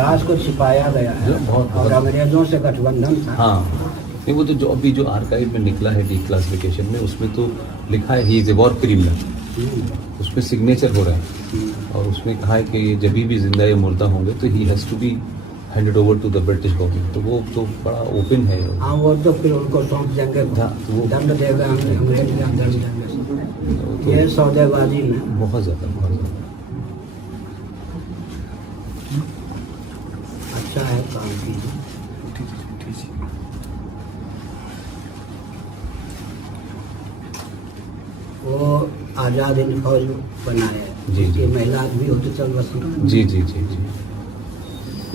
इतिहास को छिपाया गया है और अंग्रेजों से गठबंधन था। हाँ, नहीं वो तो जो अभी जो आर्काइव में निकला है डिक्लासिफिकेशन में, उसमें तो लिखा है he is a war criminal, उसमें सिग्नेचर हो रहा है और उसमें कहा है कि जब भी जिंदा या मुर्दा होंगे तो he has to be handed over to the British government. तो वो तो बड़ा ओपन है। हाँ, वो तो फिर उनको सौंप देंगे, दंड देगा अंग्रेज का दंड देंगे। ये सौदेबाजी में बहुत ज़्यादा अच्छा है काम कीजिए। वो आज़ाद हिंद फौज बनाया है, जी जी, महिला भी होती चल बसी। जी जी जी जी।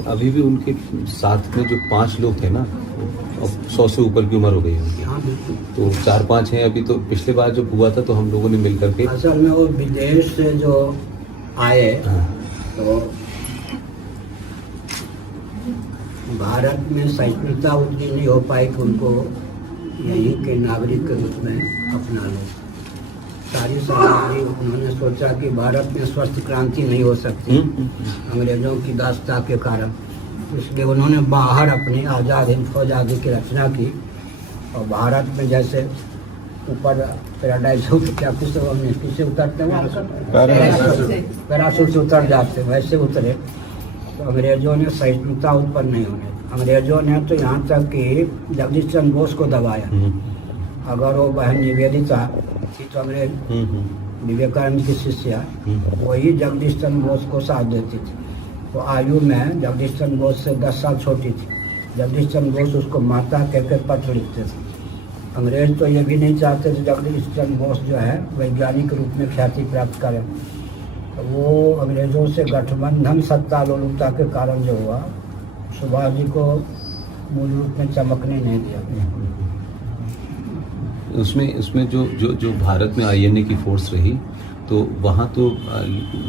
अभी भी उनके साथ में जो 5 लोग थे ना, अब 100 से ऊपर की उम्र हो गई है उनकी। हाँ बिल्कुल। तो 4-5 हैं अभी। तो पिछले बार जब हुआ था तो हम लोगों ने मिल करके, असल में वो विदेश से जो आए तो भारत में सहिष्णुता उतनी नहीं हो पाई कि उनको यहीं के नागरिक के रूप में अपना लो। सारी सामग्री उन्होंने सोचा कि भारत में स्वस्थ क्रांति नहीं हो सकती अंग्रेजों की दास्ता के कारण, इसलिए उन्होंने बाहर अपनी आज़ाद हिंद फौज आदि की रचना की। और भारत में जैसे ऊपर पैराडाइज क्या किससे उतरते हैं, पैराशूट से उतर जाते, वैसे उतरे। तो अंग्रेजों ने सहिष्णुता उत्पन्न नहीं होने, अंग्रेजों ने तो यहाँ तक कि जगदीश चंद्र बोस को दबाया। अगर वो बहन निवेदिता थी तो अंग्रेज विवेकानंद की शिष्या, वही जगदीश चंद्र बोस को साथ देती थी। वो आयु में जगदीश चंद्र बोस से 10 साल छोटी थी। जगदीश चंद्र बोस उसको माता कहकर पत्र लिखते थे। अंग्रेज तो ये भी नहीं चाहते थे जगदीश चंद्र बोस जो है वैज्ञानिक रूप में ख्याति प्राप्त करें। वो अंग्रेजों से गठबंधन सत्तालोलुपता के कारण जो हुआ, सुभाष जी को मूल रूप में चमकने नहीं दिया। उसमें जो भारत में आईएनए की फोर्स रही, तो वहाँ तो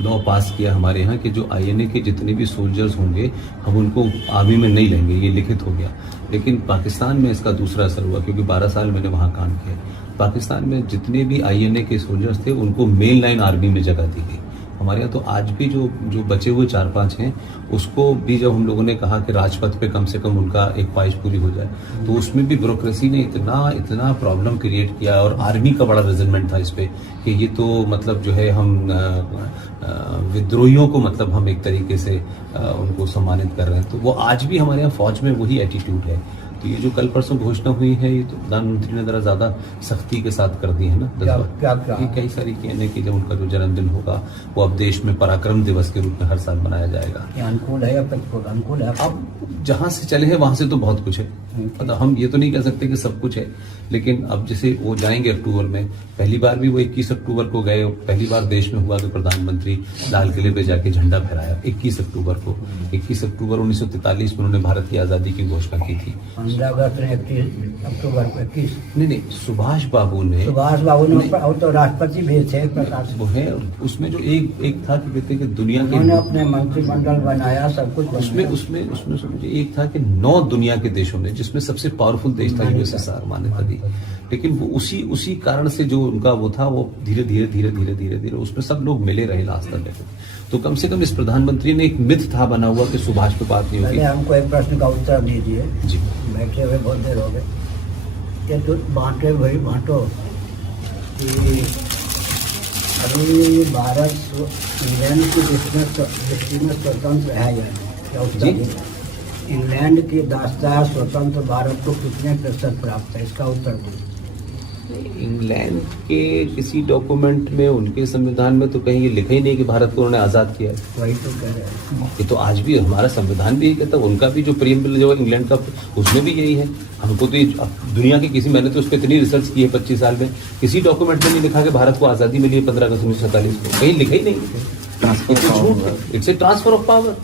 लॉ पास किया हमारे यहाँ कि जो आईएनए के जितने भी सोल्जर्स होंगे हम उनको आर्मी में नहीं लेंगे, ये लिखित हो गया। लेकिन पाकिस्तान में इसका दूसरा असर हुआ, क्योंकि 12 साल मैंने वहाँ काम किया। पाकिस्तान में जितने भी आईएनए के सोल्जर्स थे उनको मेन लाइन आर्मी में जगह दी गई। हमारे यहाँ तो आज भी जो बचे हुए 4-5 हैं, उसको भी जब हम लोगों ने कहा कि राजपथ पे कम से कम उनका एक ख्वाहिश पूरी हो जाए, तो उसमें भी ब्यूरोक्रेसी ने इतना प्रॉब्लम क्रिएट किया। और आर्मी का बड़ा रेजनमेंट था इस पे कि ये तो मतलब जो है हम विद्रोहियों को मतलब हम एक तरीके से उनको सम्मानित कर रहे हैं। तो वो आज भी हमारे यहाँ फौज में वही एटीट्यूड है। तो ये जो कल परसों घोषणा हुई है, ये तो प्रधानमंत्री ने जरा ज्यादा सख्ती के साथ कर दी है ना। क्या ये कई सारी कहने की, जब उनका जो जन्मदिन होगा वो अब देश में पराक्रम दिवस के रूप में हर साल मनाया जाएगा। अनुकूल है या प्रतिकूल? अनुकूल है। अब जहाँ से चले हैं वहां से तो बहुत कुछ है, मतलब हम ये तो नहीं कह सकते कि सब कुछ है। लेकिन अब जैसे वो जाएंगे अक्टूबर में, पहली बार भी वो 21 अक्टूबर को गए। पहली बार देश में हुआ कि प्रधानमंत्री लाल किले पे जाके झंडा फहराया 21 अक्टूबर को। 21 अक्टूबर 1943 में उन्होंने भारत की आजादी की घोषणा की थी। 15 अगस्त 21 अक्टूबर को 21 नहीं, सुभाष बाबू ने तो राष्ट्रपति भी थे प्रकाश वो है। उसमें जो एक था कि कहते कि दुनिया के उन्होंने अपने मंत्रिमंडल बनाया, सब कुछ उसमें एक था कि 9 दुनिया के देशों ने, जिसमें सबसे पावरफुल देश था यूएसएसआर, मान्यता दी। लेकिन वो उसी कारण से जो उनका वो था, वो धीरे धीरे उसमें सब लोग मिले रहे लास्ट तक। तो कम से कम इस प्रधानमंत्री ने एक मिथ था बना हुआ कि सुभाष पे बात नहीं होगी। हमको एक प्रश्न का उत्तर दीजिए जी। बैठे हुए बहुत देर हो गए, ये तो बांटो कि अभी भारत इंग्लैंड की दृष्टि में स्वतंत्र है या उत्तर? इंग्लैंड की दास्ता स्वतंत्र भारत को कितने प्रतिशत प्राप्त है, इसका उत्तर दीजिए। इंग्लैंड के किसी डॉक्यूमेंट में, उनके संविधान में तो कहीं ये लिखा ही नहीं कि भारत को उन्होंने आजाद किया है। वही तो कह रहे हैं। ये तो आज भी हमारा संविधान भी यही कहता है, उनका भी जो प्रीएम्बल जो इंग्लैंड का, उसमें भी यही है। हमको तो दुनिया के किसी, मैंने तो उस पर इतनी रिसर्च की है 25 साल में, किसी डॉक्यूमेंट में नहीं लिखा कि भारत को आजादी मिली है 15 अगस्त 1947 को, कहीं लिखा ही नहीं। It's a transfer of power.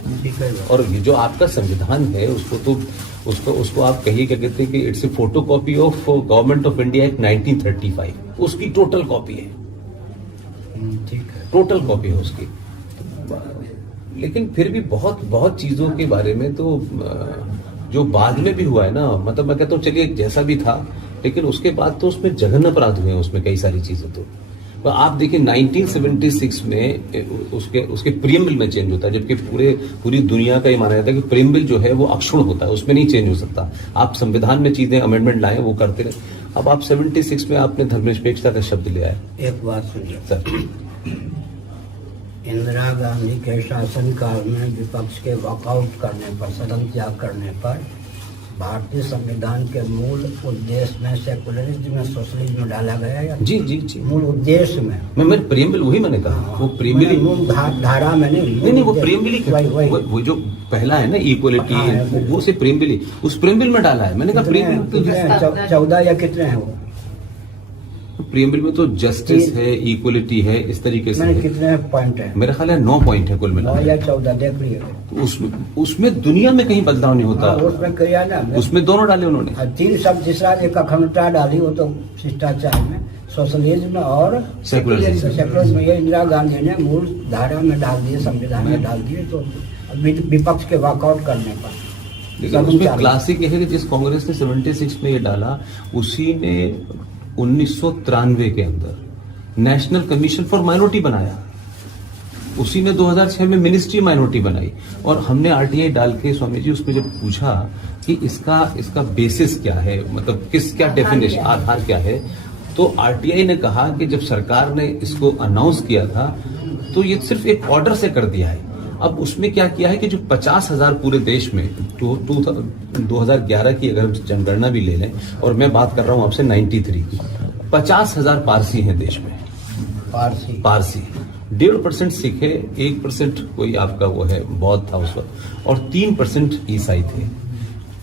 और ये जो आपका संविधान है उसको आप कहिए, क्या कहते हैं कि it's a photocopy of government of India act 1935, उसकी टोटल कॉपी है। ठीक है, टोटल कॉपी है उसकी। लेकिन फिर भी बहुत चीजों के बारे में तो जो बाद में भी हुआ है ना, मतलब मैं कहता हूँ चलिए जैसा भी था, लेकिन उसके बाद तो उसमें जघन्य अपराध हुए हैं उसमें कई सारी चीजें। तो तो आप देखिए 1976 में उसके प्रीएम्बल में चेंज होता है, जबकि पूरी दुनिया का ये माना जाता है कि प्रीएम्बल जो है वो अक्षुण होता है, उसमें नहीं चेंज हो सकता। आप संविधान में चीजें अमेंडमेंट लाए वो करते रहे। अब आप 76 में आपने धर्मनिरपेक्षता का शब्द ले आए। एक बात सुनिए सर, इंदिरा गांधी के शासनकाल में विपक्ष के वॉकआउट करने पर, सदन त्याग करने पर भारतीय संविधान के मूल उद्देश्य में सेकुलरिज्म में सोशलिज्म डाला गया या जी जी जी, मूल उद्देश्य में मैं प्रीएम्बल वही मैंने कहा, वो प्रीएम्बल मूल धारा मैंने नहीं वो प्रीएम्बल वो जो पहला है ना इक्वलिटी, वो से प्रीएम्बल उस प्रीएम्बल में डाला है। मैंने कहा प्रीएम्बल 14 या कितने हैं वो प्रीएम्बल में तो जस्टिस है, इक्वलिटी है, इस तरीके से कितने पॉइंट है? मेरा ख्याल है 9 पॉइंट है कुल मिला 9 या 14 देख लीजिए। उसमें दुनिया में कहीं बदलाव नहीं होता। उसमें किया ना, उसमें दोनों डाले उन्होंने, 3 शब्द तीसरा एक अखंडता डाली, वो तो शिष्टाचार में सोशलिज्म और सेकुलरिज्म ये इंदिरा गांधी ने मूल धारा में डाल दिए, संविधान में डाल दिए। तो विपक्ष के वॉकआउट करने पर उसमें क्लासिक ये है कि जिस कांग्रेस ने 76 में ये डाला, उसी ने 1993 के अंदर नेशनल कमीशन फॉर माइनॉरिटी बनाया, उसी ने 2006 में मिनिस्ट्री माइनॉरिटी बनाई। और हमने आरटीआई डाल के स्वामी जी उसको जब पूछा कि इसका बेसिस क्या है, मतलब क्या डेफिनेशन, आधार क्या है, तो आरटीआई ने कहा कि जब सरकार ने इसको अनाउंस किया था तो ये सिर्फ एक ऑर्डर से कर दिया है। अब उसमें क्या किया है कि जो 50,000 पूरे देश में 2011 की अगर जनगणना भी ले लें, और मैं बात कर रहा हूं आपसे 93 की, 50,000 पारसी हैं देश में। पारसी 1.5% सिख है, 1% कोई आपका वो है बौद्ध था उस वक्त, और 3% ईसाई थे,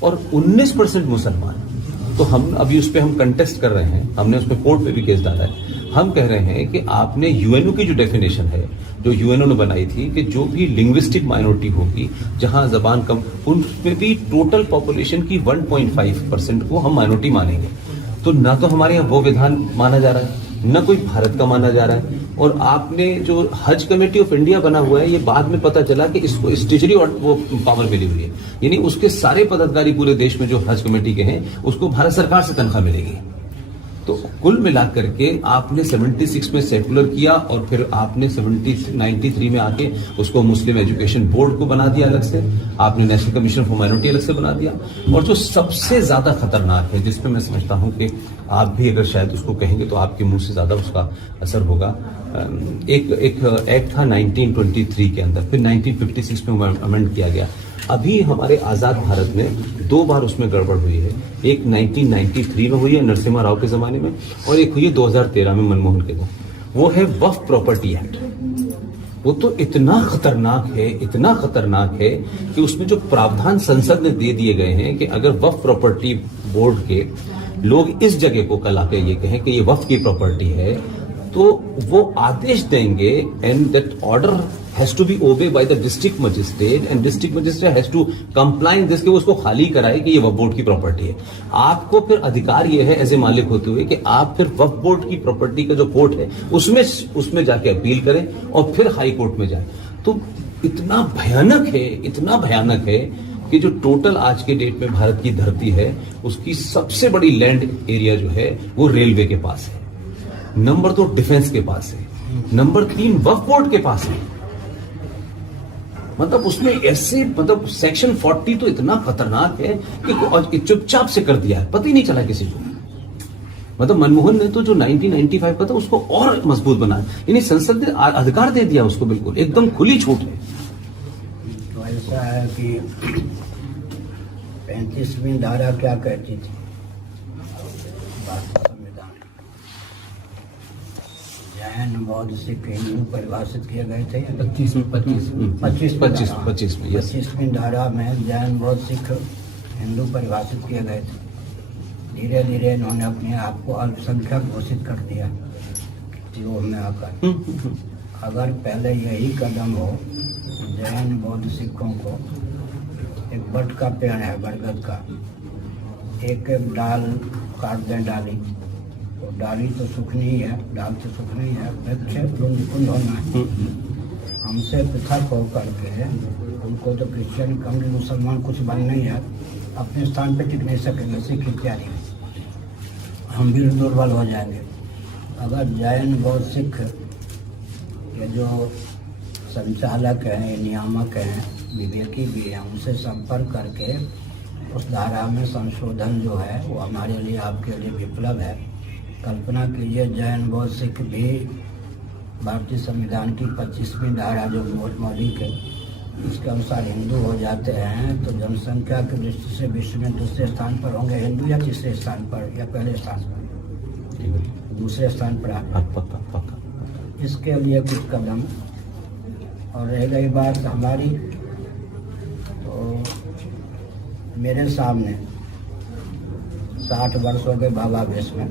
और 19% मुसलमान। तो हम अभी उस पर हम कंटेस्ट कर रहे हैं, हमने उस पर कोर्ट पे भी केस डाला है। हम कह रहे हैं कि आपने यूएनओ की जो डेफिनेशन है, जो यूएनओ ने बनाई थी कि जो भी लिंग्विस्टिक माइनॉरिटी होगी, जहां जबान कम, उनमें भी टोटल पॉपुलेशन की 1.5% को हम माइनॉरिटी मानेंगे। तो ना तो हमारे यहाँ वो विधान माना जा रहा है, न कोई भारत का माना जा रहा है। और आपने जो हज कमेटी ऑफ इंडिया बना हुआ है, ये बाद में पता चला कि इसको स्टेचुरी और वो पावर मिली हुई है, यानी उसके सारे पदाधिकारी पूरे देश में जो हज कमेटी के हैं उसको भारत सरकार से तनख्वाह मिलेगी। तो कुल मिलाकर के आपने 76 में सेकुलर किया, और फिर आपने 93 में आके उसको मुस्लिम एजुकेशन बोर्ड को बना दिया अलग से, आपने नेशनल कमीशन फॉर माइनॉरिटी अलग से बना दिया। और जो सबसे ज्यादा खतरनाक है, जिसमें मैं समझता हूं कि आप भी अगर शायद उसको कहेंगे तो आपके मुंह से ज्यादा उसका असर होगा, एक एक्ट था 1923 के अंदर, फिर 1956 में अमेंड किया गया। अभी हमारे आजाद भारत में 2 बार उसमें गड़बड़ हुई है, एक 1993 में हुई है नरसिम्हा राव के जमाने में, और एक हुई है 2013 में मनमोहन के बाद। वो है वक्फ प्रॉपर्टी एक्ट। वो तो इतना खतरनाक है कि उसमें जो प्रावधान संसद ने दे दिए गए हैं कि अगर वक्फ प्रॉपर्टी बोर्ड के लोग इस जगह को कल आके ये कहें कि ये वक्फ की प्रॉपर्टी है, तो वो आदेश देंगे, and that order has to be obey by the district magistrate, and district magistrate has to comply this के उसको खाली कराए कि ये वक्फ बोर्ड की प्रॉपर्टी है। आपको फिर अधिकार ये है एज ए मालिक होते हुए कि आप फिर वक्फ बोर्ड की प्रॉपर्टी का जो कोर्ट है उसमें जाके अपील करें और फिर हाई कोर्ट में जाए। तो इतना भयानक है कि जो टोटल आज के डेट में भारत की धरती है, उसकी सबसे बड़ी लैंड एरिया जो है वो रेलवे के पास है, नंबर 2 डिफेंस के पास है, नंबर 3 वक्फ बोर्ड के पास है। मतलब उसमें ऐसे, मतलब सेक्शन 40 तो इतना खतरनाक है कि चुपचाप से कर दिया है, पता ही नहीं चला किसी को। मतलब मनमोहन ने तो जो 1995 का था उसको और मजबूत बनाया, यानी संसद ने अधिकार दे दिया उसको, बिल्कुल एकदम खुली छूट है। तो ऐसा है कि 35वीं धारा क्या कहती थी संविधान, जैन बौद्ध सिख हिंदू परिभाषित किए गए थे। 25वीं धारा में जैन बौद्ध सिख हिंदू परिभाषित किए गए थे। धीरे धीरे इन्होंने अपने आप को अल्पसंख्यक घोषित कर दिया योग में आकर। अगर पहले यही कदम हो, जैन बौद्ध सिखों को, एक बट का पेड़ है बरगद का, एक डाल काट दें डाली, तो डाली तो सूखनी ही है, डाल तो सूखनी ही है, वृक्ष कुंड होना है। हमसे पृथक हो करके उनको तो क्रिश्चियन कम मुसलमान कुछ बन नहीं है, अपने स्थान पे टिक नहीं सकेंगे सिख इत्यादि, हम भी दुर्बल हो जाएंगे। अगर जैन बौद्ध सिख के जो संचालक हैं, नियामक हैं, विवेकी भी हैं, उनसे संपर्क करके उस धारा में संशोधन जो है वो हमारे लिए, आपके लिए विप्लव है। कल्पना कीजिए जैन बौद्ध सिख भी भारतीय संविधान की 25वीं धारा जो मौलिक है इसके अनुसार हिंदू हो जाते हैं तो जनसंख्या की दृष्टि से विश्व में दूसरे स्थान पर होंगे हिंदू, या तीसरे स्थान पर, या पहले स्थान पर? दूसरे स्थान पर आ। इसके लिए कुछ कदम। और रह गई बात हमारी, तो मेरे सामने 60 वर्ष हो गए भावावेश में।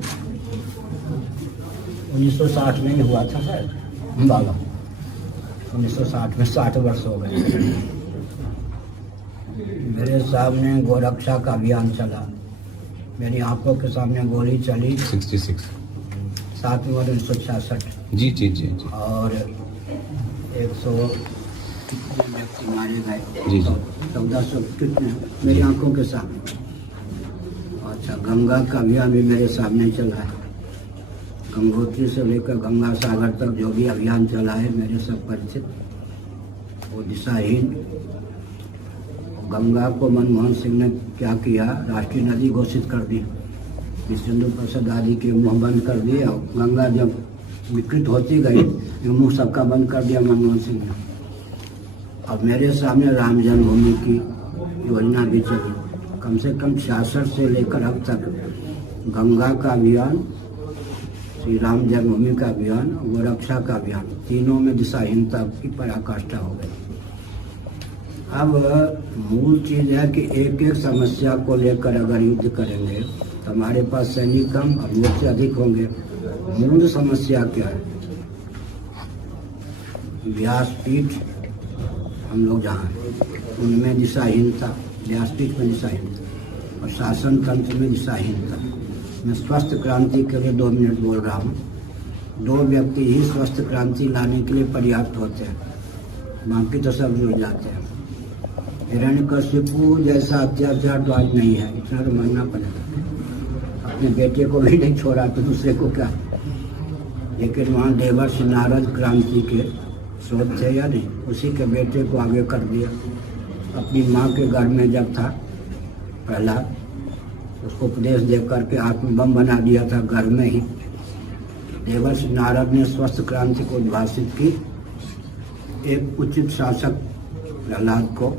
1960 में ही हुआ था सर बाबा, 1960 में 60 वर्ष हो गए। मेरे सामने गोरक्षा का अभियान चला, मेरी आंखों के सामने गोली चली 66 7 1966। जी जी जी जी। और 100 व्यक्ति मारे गए, जी जी। 1400 कितने मेरी आंखों के सामने। अच्छा, गंगा का अभियान भी मेरे सामने चला है। गंगोत्री से लेकर गंगा सागर तक जो भी अभियान चला है मेरे सब परिचित, वो दिशाहीन। गंगा को मनमोहन सिंह ने क्या किया, राष्ट्रीय नदी घोषित कर दी, सिंधु प्रसाद आदि के मुँह बंद कर दिए। और गंगा जब विकृत होती गई मुँह सबका बंद कर दिया मनमोहन सिंह ने। अब मेरे सामने राम जन्मभूमि की योजना भी चली, कम से कम 66 से लेकर अब तक गंगा का अभियान, श्री राम जन्मभूमि का अभियान, गोरक्षा का अभियान, तीनों में दिशाहीनता की पराकाष्ठा हो गई। अब मूल चीज है कि एक एक समस्या को लेकर अगर युद्ध करेंगे तो हमारे पास सैनिक कम और मुझसे अधिक होंगे। मूल समस्या क्या है? व्यासपीठ हम लोग जहाँ हैं उनमें दिशाहीनता, व्यासपीठ में दिशाहीनता और शासन तंत्र में दिशाहीनता। मैं स्वस्थ क्रांति के लिए 2 मिनट बोल रहा हूँ। 2 व्यक्ति ही स्वस्थ क्रांति लाने के लिए पर्याप्त होते हैं, बाकी तो सब जुड़ जाते हैं। हिरण्यकशिपु जैसा अत्याचार तो आज नहीं है, इतना तो मानना पड़ेगा। अपने बेटे को भी नहीं छोड़ा तो दूसरे को क्या। लेकिन वहाँ देवर्षि नारद क्रांति के स्रोत थे या नहीं, उसी के बेटे को आगे कर दिया। अपनी माँ के घर में जब था प्रहलाद, उसको उपदेश दे करके आत्म बम बना दिया था घर में ही। देवर्षि नारद ने स्वस्थ क्रांति को उद्भाषित की, एक उचित शासक प्रहलाद को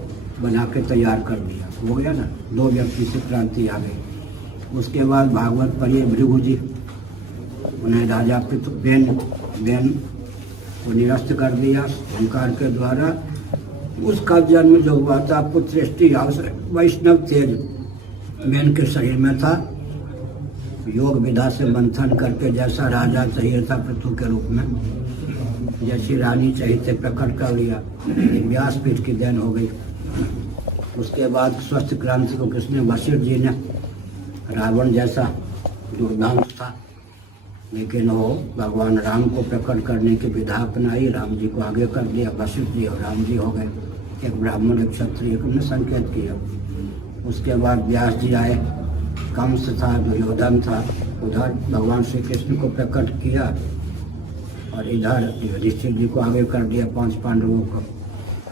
बना के तैयार कर दिया। हो गया ना, 2 व्यक्ति से क्रांति आ गई। उसके बाद भागवत पढ़िए भृगु जी, उन्हें राजा बेन को निरस्त कर दिया ओंकार के द्वारा। उसका जन्म जो हुआ था पुत्रेष्टि वैष्णव तेज बेन के शरीर में था। योग विधा से मंथन करके जैसा राजा चाहिए था पृथु के रूप में, जैसी रानी चाहिए थे प्रकट कर लिया। व्यासपीठ की देन हो गई। उसके बाद स्वस्थ क्रांति को किसने? वशिष्ठ जी ने। रावण जैसा दुर्दांत था, लेकिन वो भगवान राम को प्रकट करने की विधा अपनाई, राम जी को आगे कर दिया। वशिष्ठ जी और राम जी हो गए, एक ब्राह्मण एक क्षत्रिय ने संकेत किया। उसके बाद व्यास जी आए, कंस था, दुर्योधन था, उधर भगवान श्री कृष्ण को प्रकट किया और इधर युधिष्ठिर जी को आगे कर दिया, 5 पांडवों को।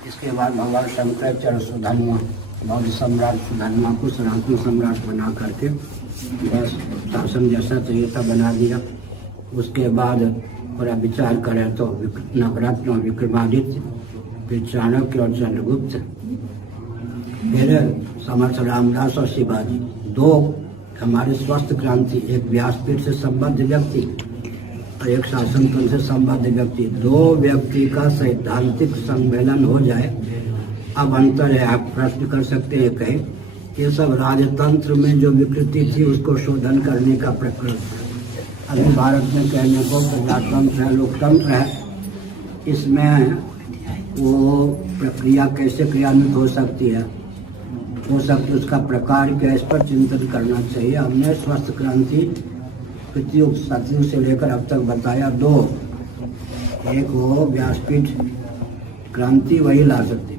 इसके बाद भगवान शंकराचार्य सुधन्वा, बौद्ध सम्राट सुधन्वा को सनातन सम्राट बना करके बस शासन जैसा चाहिए था बना दिया। उसके बाद थोड़ा विचार करें तो नवरत्न और विक्रमादित्य, फिर चाणक्य और चंद्रगुप्त, फिर समर्थ रामदास और शिवाजी। 2 हमारे स्वस्थ क्रांति, एक व्यासपीठ से संबद्ध व्यक्ति और एक शासन तंत्र से संबद्ध व्यक्ति। 2 व्यक्ति का सैद्धांतिक सम्मेलन हो जाए। अब अंतर है, आप प्रश्न कर सकते हैं, कहे ये सब राजतंत्र में जो विकृति थी उसको शोधन करने का प्रकरण। अभी भारत में कहने को प्रजातंत्र है, लोकतंत्र है, इसमें वो प्रक्रिया कैसे क्रियान्वित हो सकती है, उसका प्रकार क्या, इस पर चिंतन करना चाहिए। हमने स्वस्थ क्रांति सतयुग से लेकर अब तक बताया 2। एक वो व्यासपीठ क्रांति वही ला सकती है।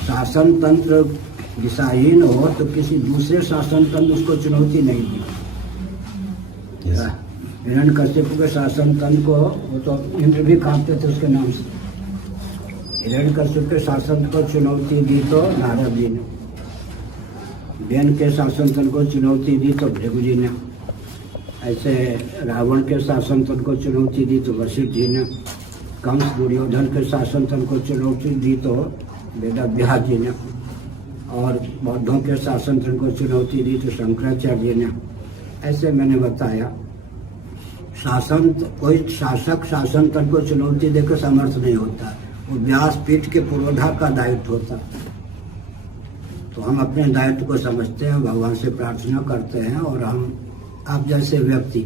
शासन तंत्र दिशाहीन हो तो किसी दूसरे शासन तंत्र उसको चुनौती नहीं दी। हिरण्यकशिप के शासन तंत्र को वो तो इंद्र भी कांपते थे उसके नाम से। हिरण्यकशिप के शासन को चुनौती दी तो नारद जी ने, व्यन के शासन तंत्र को चुनौती दी तो भृगु जी ने, ऐसे रावण के शासन तंत्र को चुनौती दी तो वशिष्ठ जी ने, कंस दुर्योधन के शासन तंत्र को चुनौती दी तो वेदव्यास जी ने, और बौद्धों के शासन तंत्र को चुनौती दी तो शंकराचार्य जी ने। ऐसे मैंने बताया शासन, कोई शासक शासन तंत्र को चुनौती देकर समर्थ नहीं होता, वो व्यासपीठ के पूर्वाधार का दायित्व होता। तो हम अपने दायित्व को समझते हैं, भगवान से प्रार्थना करते हैं, और हम आप जैसे व्यक्ति